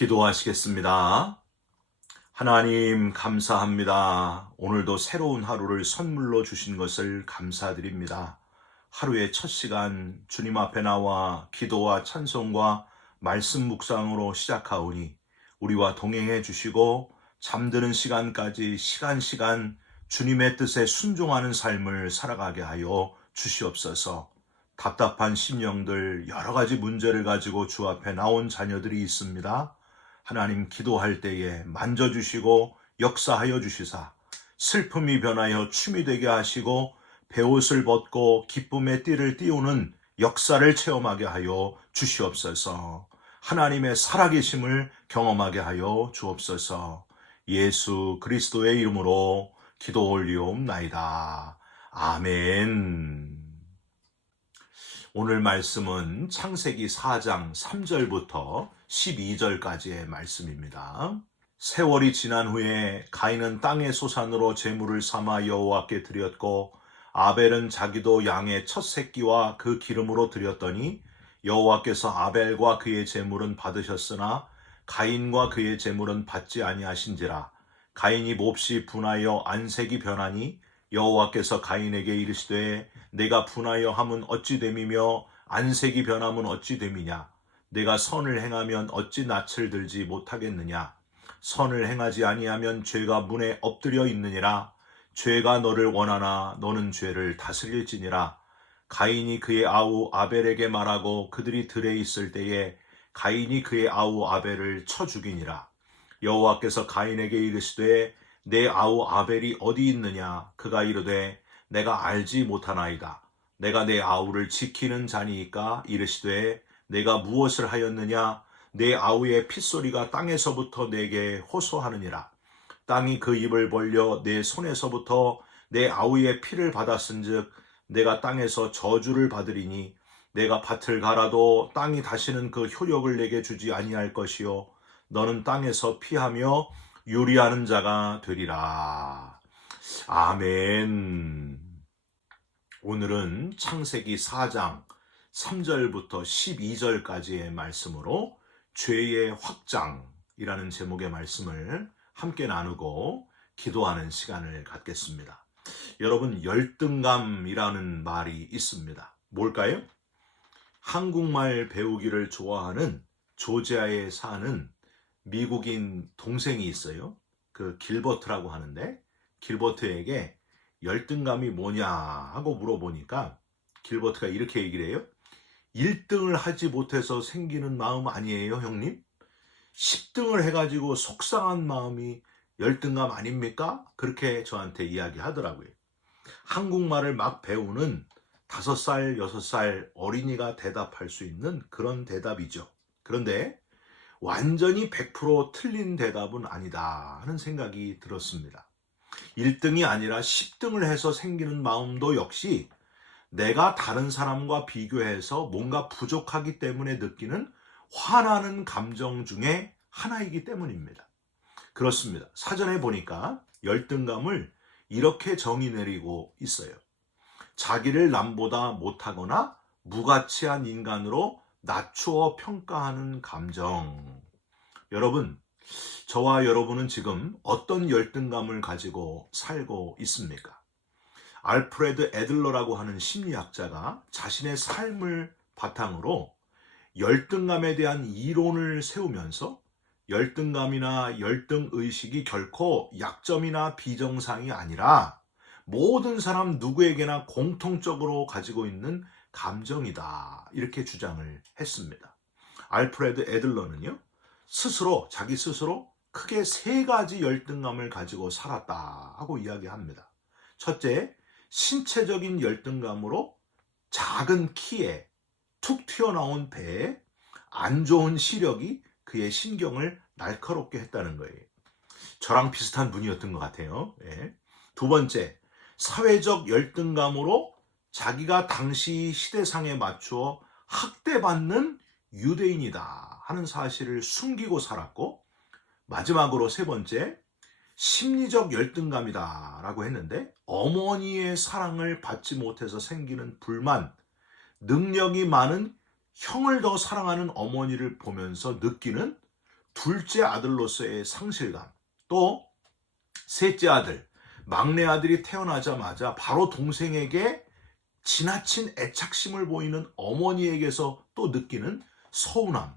기도하시겠습니다. 하나님 감사합니다. 오늘도 새로운 하루를 선물로 주신 것을 감사드립니다. 하루의 첫 시간 주님 앞에 나와 기도와 찬송과 말씀 묵상으로 시작하오니 우리와 동행해 주시고 잠드는 시간까지 시간 주님의 뜻에 순종하는 삶을 살아가게 하여 주시옵소서. 답답한 심령들, 여러 가지 문제를 가지고 주 앞에 나온 자녀들이 있습니다. 하나님, 기도할 때에 만져주시고 역사하여 주시사 슬픔이 변하여 춤이 되게 하시고 베옷을 벗고 기쁨의 띠를 띄우는 역사를 체험하게 하여 주시옵소서. 하나님의 살아계심을 경험하게 하여 주옵소서. 예수 그리스도의 이름으로 기도 올리옵나이다. 아멘. 오늘 말씀은 창세기 4장 3절부터 12절까지의 말씀입니다. 세월이 지난 후에 가인은 땅의 소산으로 제물을 삼아 여호와께 드렸고 아벨은 자기도 양의 첫 새끼와 그 기름으로 드렸더니 여호와께서 아벨과 그의 제물은 받으셨으나 가인과 그의 제물은 받지 아니하신지라. 가인이 몹시 분하여 안색이 변하니 여호와께서 가인에게 이르시되 내가 분하여 함은 어찌 됨이며 안색이 변함은 어찌 됨이냐. 내가 선을 행하면 어찌 낯을 들지 못하겠느냐. 선을 행하지 아니하면 죄가 문에 엎드려 있느니라. 죄가 너를 원하나 너는 죄를 다스릴지니라. 가인이 그의 아우 아벨에게 말하고 그들이 들에 있을 때에 가인이 그의 아우 아벨을 쳐 죽이니라. 여호와께서 가인에게 이르시되 내 아우 아벨이 어디 있느냐. 그가 이르되 내가 알지 못하나이다. 내가 내 아우를 지키는 자니이까. 이르시되 내가 무엇을 하였느냐. 내 아우의 핏소리가 땅에서부터 내게 호소하느니라. 땅이 그 입을 벌려 내 손에서부터 내 아우의 피를 받았은즉 내가 땅에서 저주를 받으리니 내가 밭을 갈아도 땅이 다시는 그 효력을 내게 주지 아니할 것이요 너는 땅에서 피하며 유리하는 자가 되리라. 아멘. 오늘은 창세기 4장 3절부터 12절까지의 말씀으로 죄의 확장이라는 제목의 말씀을 함께 나누고 기도하는 시간을 갖겠습니다. 여러분, 열등감이라는 말이 있습니다. 뭘까요? 한국말 배우기를 좋아하는 조지아에 사는 미국인 동생이 있어요. 그 길버트라고 하는데 길버트에게 열등감이 뭐냐 하고 물어보니까 길버트가 이렇게 얘기를 해요. 1등을 하지 못해서 생기는 마음 아니에요, 형님? 10등을 해가지고 속상한 마음이 열등감 아닙니까? 그렇게 저한테 이야기하더라고요. 한국말을 막 배우는 5살, 6살 어린이가 대답할 수 있는 그런 대답이죠. 그런데 완전히 100% 틀린 대답은 아니다 하는 생각이 들었습니다. 1등이 아니라 10등을 해서 생기는 마음도 역시 내가 다른 사람과 비교해서 뭔가 부족하기 때문에 느끼는 화나는 감정 중에 하나이기 때문입니다. 그렇습니다. 사전에 보니까 열등감을 이렇게 정의 내리고 있어요. 자기를 남보다 못하거나 무가치한 인간으로 낮추어 평가하는 감정. 여러분, 저와 여러분은 지금 어떤 열등감을 가지고 살고 있습니까? 알프레드 애들러라고 하는 심리학자가 자신의 삶을 바탕으로 열등감에 대한 이론을 세우면서 열등감이나 열등의식이 결코 약점이나 비정상이 아니라 모든 사람 누구에게나 공통적으로 가지고 있는 감정이다. 이렇게 주장을 했습니다. 알프레드 애들러는요, 자기 스스로 크게 3가지 열등감을 가지고 살았다 하고 이야기합니다. 첫째, 신체적인 열등감으로 작은 키에 툭 튀어나온 배에 안 좋은 시력이 그의 신경을 날카롭게 했다는 거예요. 저랑 비슷한 분이었던 것 같아요. 예. 두 번째, 사회적 열등감으로 자기가 당시 시대상에 맞추어 학대받는 유대인이다 하는 사실을 숨기고 살았고, 마지막으로 3번째, 심리적 열등감이다 라고 했는데 어머니의 사랑을 받지 못해서 생기는 불만, 능력이 많은 형을 더 사랑하는 어머니를 보면서 느끼는 둘째 아들로서의 상실감, 또 셋째 아들, 막내 아들이 태어나자마자 바로 동생에게 지나친 애착심을 보이는 어머니에게서 또 느끼는 서운함,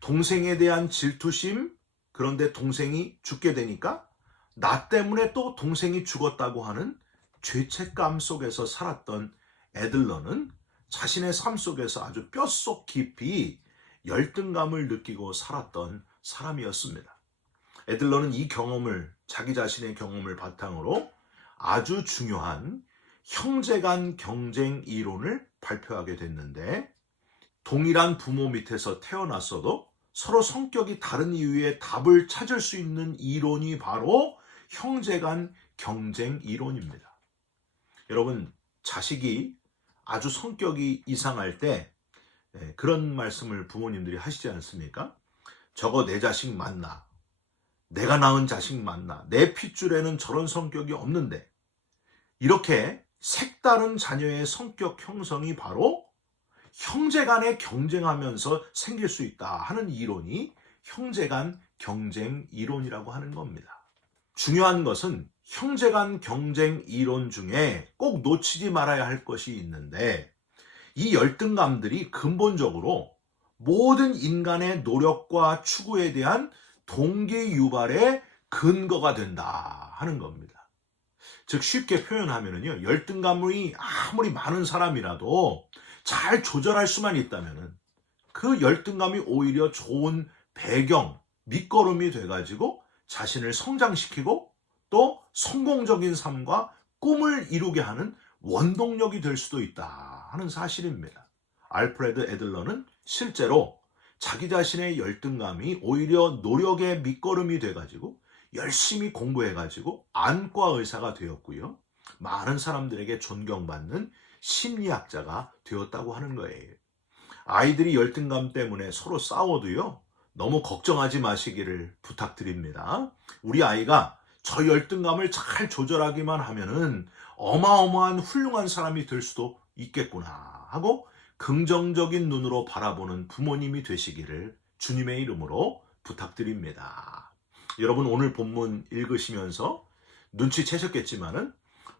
동생에 대한 질투심, 그런데 동생이 죽게 되니까 나 때문에 또 동생이 죽었다고 하는 죄책감 속에서 살았던 애들러는 자신의 삶 속에서 아주 뼛속 깊이 열등감을 느끼고 살았던 사람이었습니다. 애들러는 이 경험을, 자기 자신의 경험을 바탕으로 아주 중요한 형제간 경쟁 이론을 발표하게 됐는데, 동일한 부모 밑에서 태어났어도 서로 성격이 다른 이유에 답을 찾을 수 있는 이론이 바로 형제간 경쟁 이론입니다. 여러분, 자식이 아주 성격이 이상할 때 그런 말씀을 부모님들이 하시지 않습니까? 저거 내 자식 맞나? 내가 낳은 자식 맞나? 내 핏줄에는 저런 성격이 없는데. 이렇게 색다른 자녀의 성격 형성이 바로 형제간에 경쟁하면서 생길 수 있다 하는 이론이 형제간 경쟁 이론이라고 하는 겁니다. 중요한 것은 형제간 경쟁 이론 중에 꼭 놓치지 말아야 할 것이 있는데, 이 열등감들이 근본적으로 모든 인간의 노력과 추구에 대한 동기 유발의 근거가 된다 하는 겁니다. 즉 쉽게 표현하면요, 열등감이 아무리 많은 사람이라도 잘 조절할 수만 있다면 그 열등감이 오히려 좋은 배경, 밑거름이 돼가지고 자신을 성장시키고 또 성공적인 삶과 꿈을 이루게 하는 원동력이 될 수도 있다 하는 사실입니다. 알프레드 애들러는 실제로 자기 자신의 열등감이 오히려 노력의 밑거름이 돼가지고 열심히 공부해가지고 안과 의사가 되었고요, 많은 사람들에게 존경받는 심리학자가 되었다고 하는 거예요. 아이들이 열등감 때문에 서로 싸워도요, 너무 걱정하지 마시기를 부탁드립니다. 우리 아이가 저 열등감을 잘 조절하기만 하면은 어마어마한 훌륭한 사람이 될 수도 있겠구나 하고 긍정적인 눈으로 바라보는 부모님이 되시기를 주님의 이름으로 부탁드립니다. 여러분, 오늘 본문 읽으시면서 눈치채셨겠지만은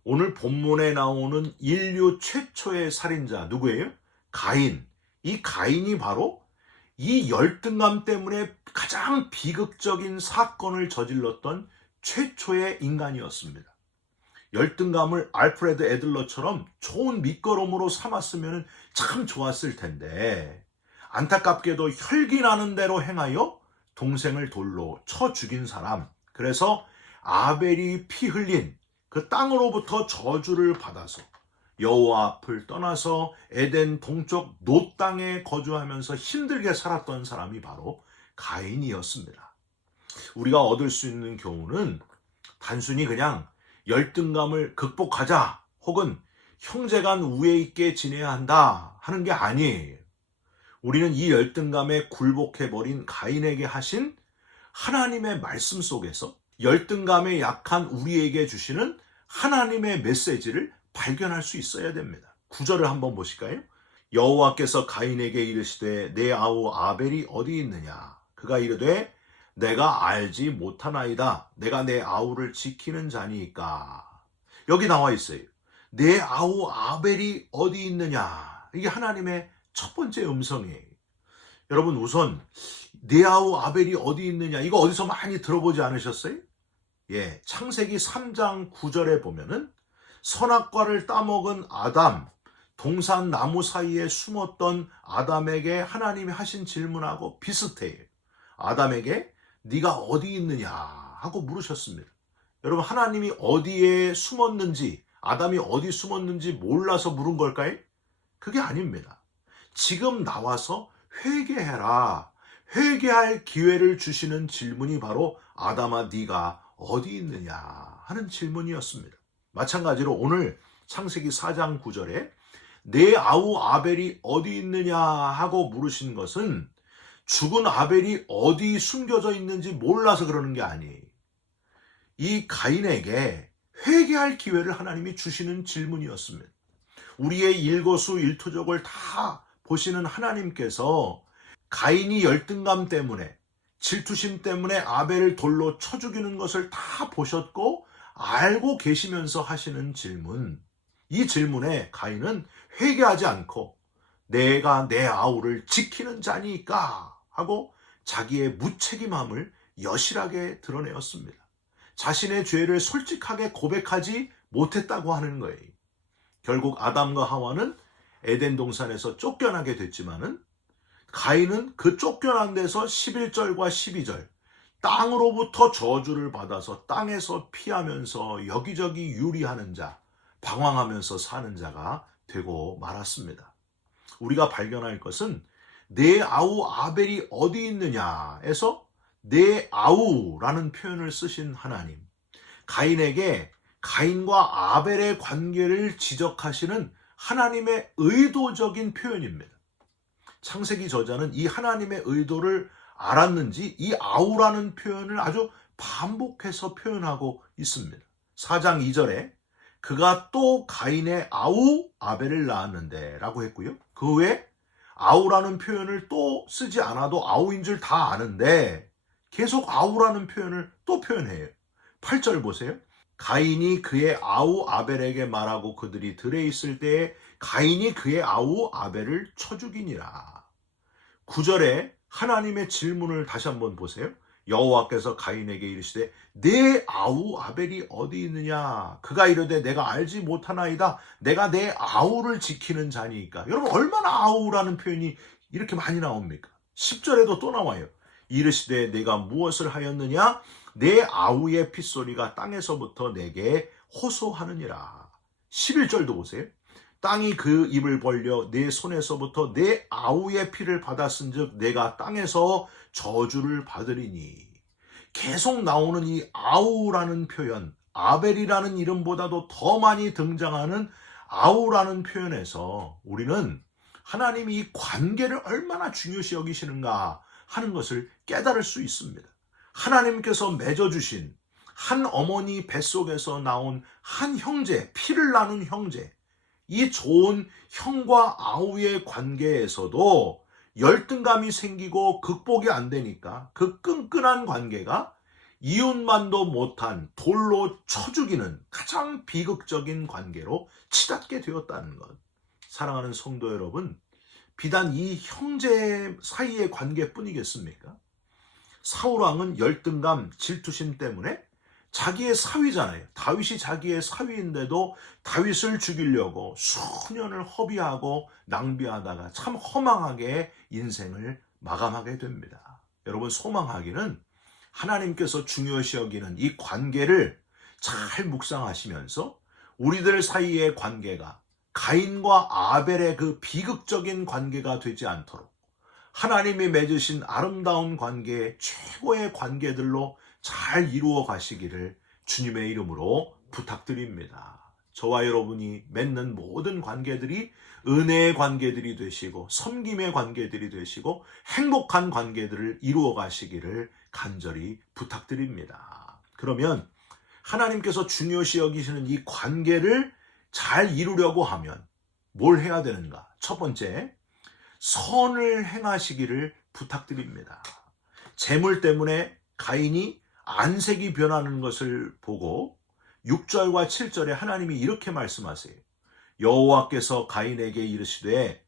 오늘 본문에 나오는 인류 최초의 살인자 누구예요? 가인. 이 가인이 바로 이 열등감 때문에 가장 비극적인 사건을 저질렀던 최초의 인간이었습니다. 열등감을 알프레드 애들러처럼 좋은 밑거름으로 삼았으면 참 좋았을 텐데, 안타깝게도 혈기나는 대로 행하여 동생을 돌로 쳐 죽인 사람, 그래서 아벨이 피 흘린 그 땅으로부터 저주를 받아서 여호와 앞을 떠나서 에덴 동쪽 놋 땅에 거주하면서 힘들게 살았던 사람이 바로 가인이었습니다. 우리가 얻을 수 있는 교훈은 단순히 그냥 열등감을 극복하자 혹은 형제간 우애 있게 지내야 한다 하는 게 아니에요. 우리는 이 열등감에 굴복해버린 가인에게 하신 하나님의 말씀 속에서 열등감에 약한 우리에게 주시는 하나님의 메시지를 발견할 수 있어야 됩니다. 9절을 한번 보실까요? 여호와께서 가인에게 이르시되 내 아우 아벨이 어디 있느냐? 그가 이르되 내가 알지 못하나이다. 내가 내 아우를 지키는 자니까. 여기 나와 있어요. 내 아우 아벨이 어디 있느냐? 이게 하나님의 첫 번째 음성이에요. 여러분, 우선 내 아우 아벨이 어디 있느냐, 이거 어디서 많이 들어보지 않으셨어요? 예, 창세기 3장 9절에 보면은 선악과를 따먹은 아담, 동산 나무 사이에 숨었던 아담에게 하나님이 하신 질문하고 비슷해요. 아담에게 네가 어디 있느냐 하고 물으셨습니다. 여러분, 하나님이 어디에 숨었는지, 아담이 어디 숨었는지 몰라서 물은 걸까요? 그게 아닙니다. 지금 나와서 회개해라. 회개할 기회를 주시는 질문이 바로 아담아 네가 어디 있느냐 하는 질문이었습니다. 마찬가지로 오늘 창세기 4장 9절에 내 아우 아벨이 어디 있느냐 하고 물으신 것은 죽은 아벨이 어디 숨겨져 있는지 몰라서 그러는 게 아니에요. 이 가인에게 회개할 기회를 하나님이 주시는 질문이었습니다. 우리의 일거수일투족을 다 보시는 하나님께서 가인이 열등감 때문에 질투심 때문에 아벨을 돌로 쳐 죽이는 것을 다 보셨고 알고 계시면서 하시는 질문. 이 질문에 가인은 회개하지 않고 내가 내 아우를 지키는 자니까 하고 자기의 무책임함을 여실하게 드러내었습니다. 자신의 죄를 솔직하게 고백하지 못했다고 하는 거예요. 결국 아담과 하와는 에덴 동산에서 쫓겨나게 됐지만은 가인은 그 쫓겨난 데서 11절과 12절 땅으로부터 저주를 받아서 땅에서 피하면서 여기저기 유리하는 자, 방황하면서 사는 자가 되고 말았습니다. 우리가 발견할 것은 내 아우 아벨이 어디 있느냐에서 내 아우라는 표현을 쓰신 하나님, 가인에게 가인과 아벨의 관계를 지적하시는 하나님의 의도적인 표현입니다. 창세기 저자는 이 하나님의 의도를 알았는지 이 아우라는 표현을 아주 반복해서 표현하고 있습니다. 4장 2절에 그가 또 가인의 아우 아벨을 낳았는데 라고 했고요. 그 후에 아우라는 표현을 또 쓰지 않아도 아우인 줄 다 아는데 계속 아우라는 표현을 또 표현해요. 8절 보세요. 가인이 그의 아우 아벨에게 말하고 그들이 들에 있을 때에 가인이 그의 아우 아벨을 쳐 죽이니라. 9절에 하나님의 질문을 다시 한번 보세요. 여호와께서 가인에게 이르시되 내 아우 아벨이 어디 있느냐? 그가 이르되 내가 알지 못하나이다. 내가 내 아우를 지키는 자니까. 여러분 얼마나 아우라는 표현이 이렇게 많이 나옵니까? 10절에도 또 나와요. 이르시되 내가 무엇을 하였느냐? 내 아우의 핏소리가 땅에서부터 내게 호소하느니라. 11절도 보세요. 땅이 그 입을 벌려 내 손에서부터 내 아우의 피를 받았은즉 내가 땅에서 저주를 받으리니. 계속 나오는 이 아우라는 표현, 아벨이라는 이름보다도 더 많이 등장하는 아우라는 표현에서 우리는 하나님이 이 관계를 얼마나 중요시 여기시는가 하는 것을 깨달을 수 있습니다. 하나님께서 맺어주신 한 어머니 뱃속에서 나온 한 형제, 피를 나눈 형제, 이 좋은 형과 아우의 관계에서도 열등감이 생기고 극복이 안 되니까 그 끈끈한 관계가 이웃만도 못한 돌로 쳐 죽이는 가장 비극적인 관계로 치닫게 되었다는 것. 사랑하는 성도 여러분, 비단 이 형제 사이의 관계뿐이겠습니까? 사울왕은 열등감, 질투심 때문에 자기의 사위잖아요. 다윗이 자기의 사위인데도 다윗을 죽이려고 수년을 허비하고 낭비하다가 참 허망하게 인생을 마감하게 됩니다. 여러분, 소망하기는 하나님께서 중요시 여기는 이 관계를 잘 묵상하시면서 우리들 사이의 관계가 가인과 아벨의 그 비극적인 관계가 되지 않도록 하나님이 맺으신 아름다운 관계, 최고의 관계들로 잘 이루어 가시기를 주님의 이름으로 부탁드립니다. 저와 여러분이 맺는 모든 관계들이 은혜의 관계들이 되시고 섬김의 관계들이 되시고 행복한 관계들을 이루어 가시기를 간절히 부탁드립니다. 그러면 하나님께서 중요시 여기시는 이 관계를 잘 이루려고 하면 뭘 해야 되는가? 첫 번째, 선을 행하시기를 부탁드립니다. 재물 때문에 가인이 안색이 변하는 것을 보고 6절과 7절에 하나님이 이렇게 말씀하세요. 여호와께서 가인에게 이르시되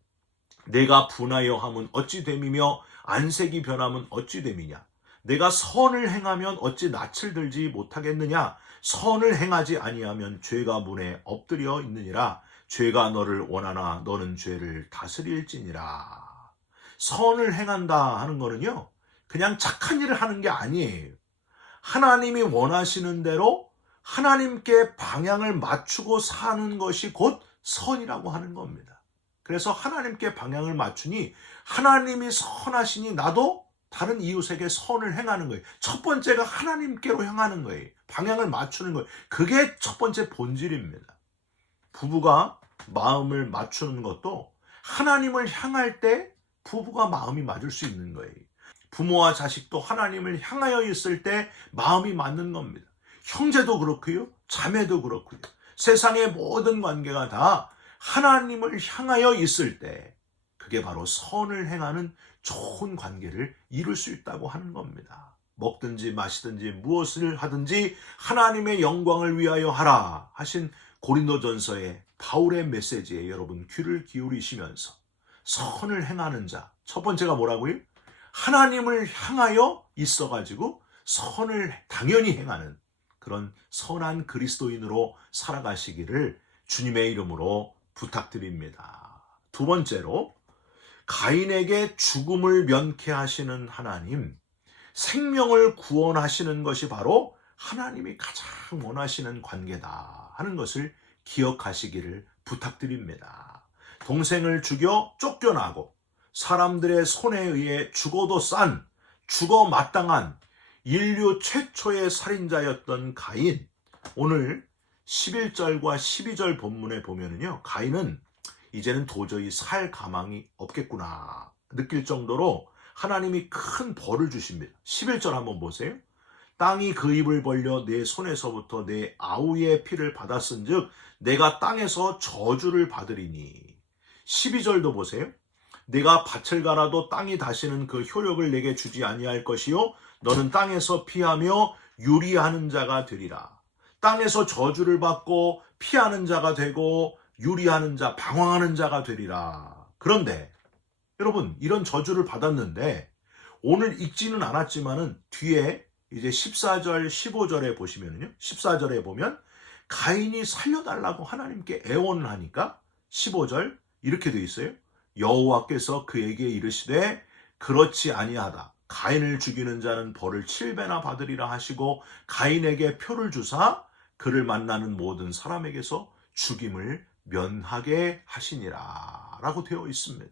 내가 분하여 함은 어찌 됨이며 안색이 변함은 어찌 됨이냐? 내가 선을 행하면 어찌 낯을 들지 못하겠느냐? 선을 행하지 아니하면 죄가 문에 엎드려 있느니라. 죄가 너를 원하나 너는 죄를 다스릴지니라. 선을 행한다 하는 거는요, 그냥 착한 일을 하는 게 아니에요. 하나님이 원하시는 대로 하나님께 방향을 맞추고 사는 것이 곧 선이라고 하는 겁니다. 그래서 하나님께 방향을 맞추니 하나님이 선하시니 나도 다른 이웃에게 선을 행하는 거예요. 첫 번째가 하나님께로 향하는 거예요. 방향을 맞추는 거예요. 그게 첫 번째 본질입니다. 부부가 마음을 맞추는 것도 하나님을 향할 때 부부가 마음이 맞을 수 있는 거예요. 부모와 자식도 하나님을 향하여 있을 때 마음이 맞는 겁니다. 형제도 그렇고요, 자매도 그렇고요. 세상의 모든 관계가 다 하나님을 향하여 있을 때 그게 바로 선을 행하는 좋은 관계를 이룰 수 있다고 하는 겁니다. 먹든지 마시든지 무엇을 하든지 하나님의 영광을 위하여 하라 하신 고린도전서의 바울의 메시지에 여러분 귀를 기울이시면서 선을 행하는 자, 첫 번째가 뭐라고요? 하나님을 향하여 있어가지고 선을 당연히 행하는 그런 선한 그리스도인으로 살아가시기를 주님의 이름으로 부탁드립니다. 두 번째로, 가인에게 죽음을 면케하시는 하나님, 생명을 구원하시는 것이 바로 하나님이 가장 원하시는 관계다 하는 것을 기억하시기를 부탁드립니다. 동생을 죽여 쫓겨나고 사람들의 손에 의해 죽어도 싼, 죽어 마땅한 인류 최초의 살인자였던 가인, 오늘 11절과 12절 본문에 보면은요, 가인은 이제는 도저히 살 가망이 없겠구나 느낄 정도로 하나님이 큰 벌을 주십니다. 11절 한번 보세요. 땅이 그 입을 벌려 내 손에서부터 내 아우의 피를 받았은즉 내가 땅에서 저주를 받으리니. 12절도 보세요. 내가 밭을 갈아도 땅이 다시는 그 효력을 내게 주지 아니할 것이요 너는 땅에서 피하며 유리하는 자가 되리라. 땅에서 저주를 받고 피하는 자가 되고 유리하는 자, 방황하는 자가 되리라. 그런데 여러분, 이런 저주를 받았는데 오늘 읽지는 않았지만은 뒤에 이제 14절, 15절에 보시면요. 14절에 보면 가인이 살려달라고 하나님께 애원을 하니까 15절 이렇게 돼 있어요. 여호와께서 그에게 이르시되 그렇지 아니하다. 가인을 죽이는 자는 벌을 7배나 받으리라 하시고 가인에게 표를 주사 그를 만나는 모든 사람에게서 죽임을 면하게 하시니라 라고 되어 있습니다.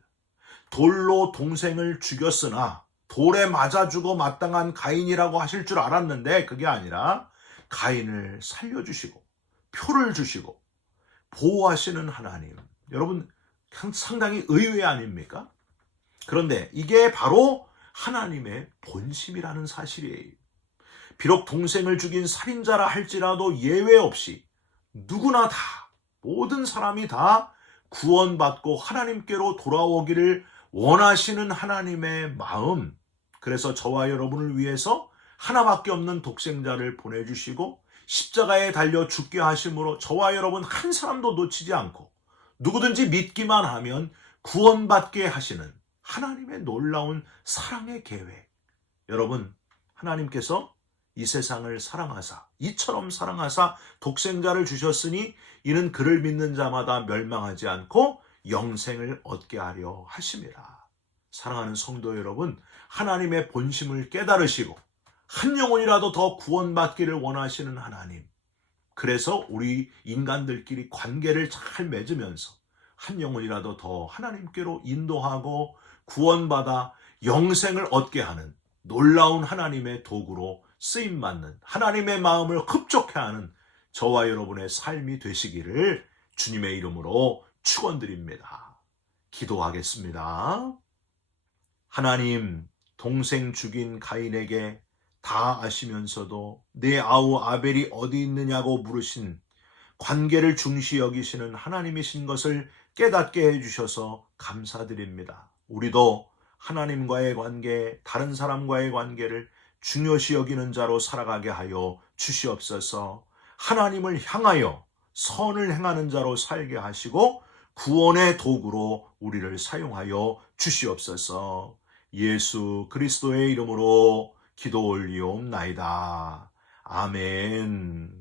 돌로 동생을 죽였으나 돌에 맞아 죽어 마땅한 가인이라고 하실 줄 알았는데 그게 아니라 가인을 살려주시고 표를 주시고 보호하시는 하나님. 여러분 상당히 의외 아닙니까? 그런데 이게 바로 하나님의 본심이라는 사실이에요. 비록 동생을 죽인 살인자라 할지라도 예외 없이 누구나 다, 모든 사람이 다 구원받고 하나님께로 돌아오기를 원하시는 하나님의 마음. 그래서 저와 여러분을 위해서 하나밖에 없는 독생자를 보내주시고 십자가에 달려 죽게 하심으로 저와 여러분 한 사람도 놓치지 않고 누구든지 믿기만 하면 구원받게 하시는 하나님의 놀라운 사랑의 계획. 여러분, 하나님께서 이 세상을 사랑하사 이처럼 사랑하사 독생자를 주셨으니 이는 그를 믿는 자마다 멸망하지 않고 영생을 얻게 하려 하심이라. 사랑하는 성도 여러분, 하나님의 본심을 깨달으시고 한 영혼이라도 더 구원받기를 원하시는 하나님. 그래서 우리 인간들끼리 관계를 잘 맺으면서 한 영혼이라도 더 하나님께로 인도하고 구원받아 영생을 얻게 하는 놀라운 하나님의 도구로 쓰임받는 하나님의 마음을 흡족해 하는 저와 여러분의 삶이 되시기를 주님의 이름으로 축원드립니다. 기도하겠습니다. 하나님, 동생 죽인 가인에게 다 아시면서도 내 아우 아벨이 어디 있느냐고 물으신 관계를 중시 여기시는 하나님이신 것을 깨닫게 해주셔서 감사드립니다. 우리도 하나님과의 관계, 다른 사람과의 관계를 중요시 여기는 자로 살아가게 하여 주시옵소서. 하나님을 향하여 선을 행하는 자로 살게 하시고 구원의 도구로 우리를 사용하여 주시옵소서. 예수 그리스도의 이름으로 기도 올리옵나이다. 아멘.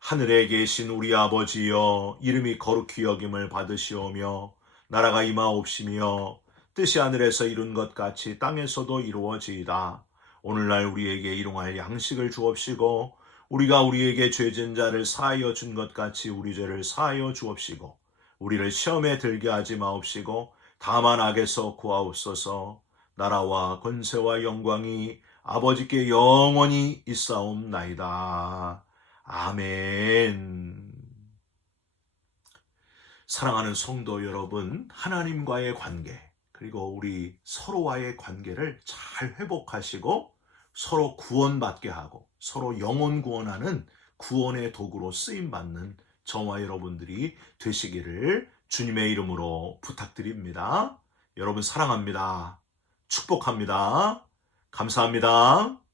하늘에 계신 우리 아버지여, 이름이 거룩히 여김을 받으시오며 나라가 임하옵시며 뜻이 하늘에서 이룬 것 같이 땅에서도 이루어지이다. 오늘날 우리에게 일용할 양식을 주옵시고 우리가 우리에게 죄진 자를 사하여 준 것 같이 우리 죄를 사하여 주옵시고 우리를 시험에 들게 하지 마옵시고 다만 악에서 구하옵소서. 나라와 권세와 영광이 아버지께 영원히 있사옵나이다. 아멘. 사랑하는 성도 여러분, 하나님과의 관계, 그리고 우리 서로와의 관계를 잘 회복하시고 서로 구원받게 하고 서로 영혼 구원하는 구원의 도구로 쓰임받는 저와 여러분들이 되시기를 주님의 이름으로 부탁드립니다. 여러분 사랑합니다. 축복합니다. 감사합니다.